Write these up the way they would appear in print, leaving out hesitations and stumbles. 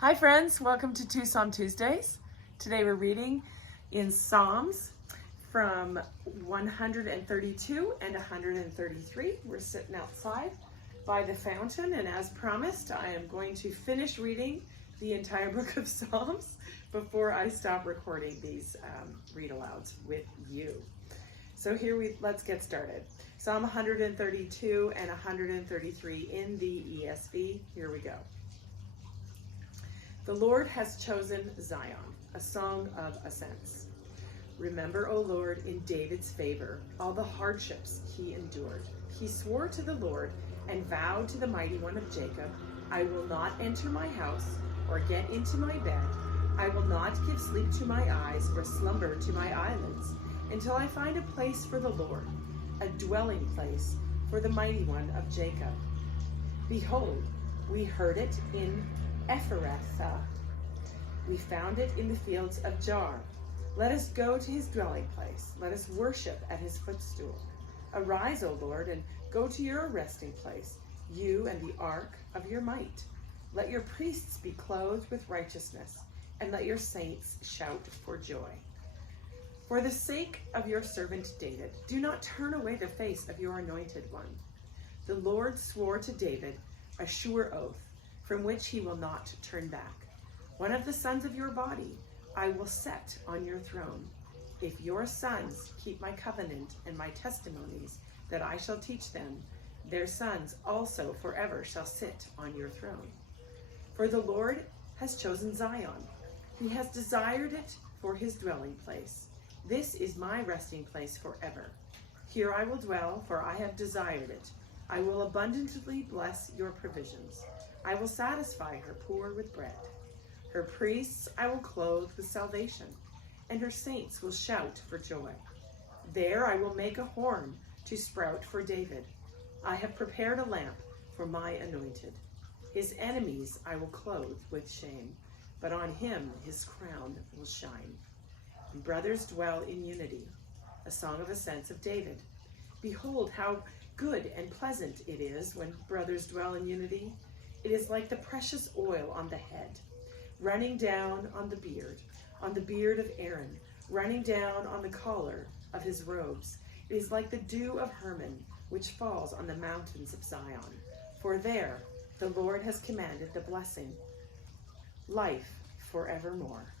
Hi friends, welcome to Two Psalm Tuesdays. Today we're reading in Psalms from 132 and 133. We're sitting outside by the fountain, and as promised, I am going to finish reading the entire book of Psalms before I stop recording these read-alouds with you. So let's get started. Psalm 132 and 133 in the ESV. Here we go. The Lord has chosen Zion, a song of ascents. Remember, O Lord, in David's favor, all the hardships he endured. He swore to the Lord and vowed to the Mighty One of Jacob, I will not enter my house or get into my bed. I will not give sleep to my eyes or slumber to my eyelids until I find a place for the Lord, a dwelling place for the Mighty One of Jacob. Behold, we heard it in Ephrathah. We found it in the fields of Jar. Let us go to his dwelling place. Let us worship at his footstool. Arise, O Lord, and go to your resting place, you and the ark of your might. Let your priests be clothed with righteousness, and let your saints shout for joy. For the sake of your servant David, do not turn away the face of your anointed one. The Lord swore to David a sure oath, from which he will not turn back. One of the sons of your body I will set on your throne. If your sons keep my covenant and my testimonies that I shall teach them, their sons also forever shall sit on your throne. For the Lord has chosen Zion. He has desired it for his dwelling place. This is my resting place forever. Here I will dwell, for I have desired it. I will abundantly bless your provisions. I will satisfy her poor with bread. Her priests I will clothe with salvation, and her saints will shout for joy. There I will make a horn to sprout for David. I have prepared a lamp for my anointed. His enemies I will clothe with shame, but on him his crown will shine. And brothers dwell in unity, a song of ascents of David. Behold how good and pleasant it is when brothers dwell in unity. It is like the precious oil on the head, running down on the beard of Aaron, running down on the collar of his robes. It is like the dew of Hermon, which falls on the mountains of Zion. For there the Lord has commanded the blessing, life forevermore.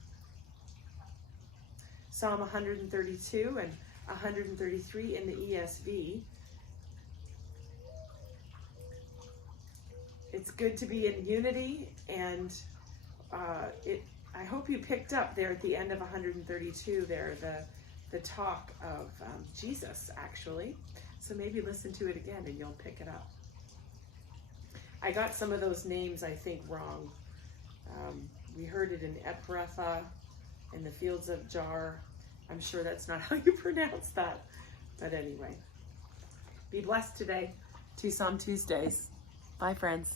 Psalm 132 and 133 in the ESV. It's good to be in unity, and I hope you picked up there at the end of 132 there the talk of Jesus, actually. So maybe listen to it again and you'll pick it up. I got some of those names, I think, wrong. We heard it in Ephrathah, in the fields of Jar. I'm sure that's not how you pronounce that. But anyway, be blessed today. Two Psalm Tuesdays. Bye, friends.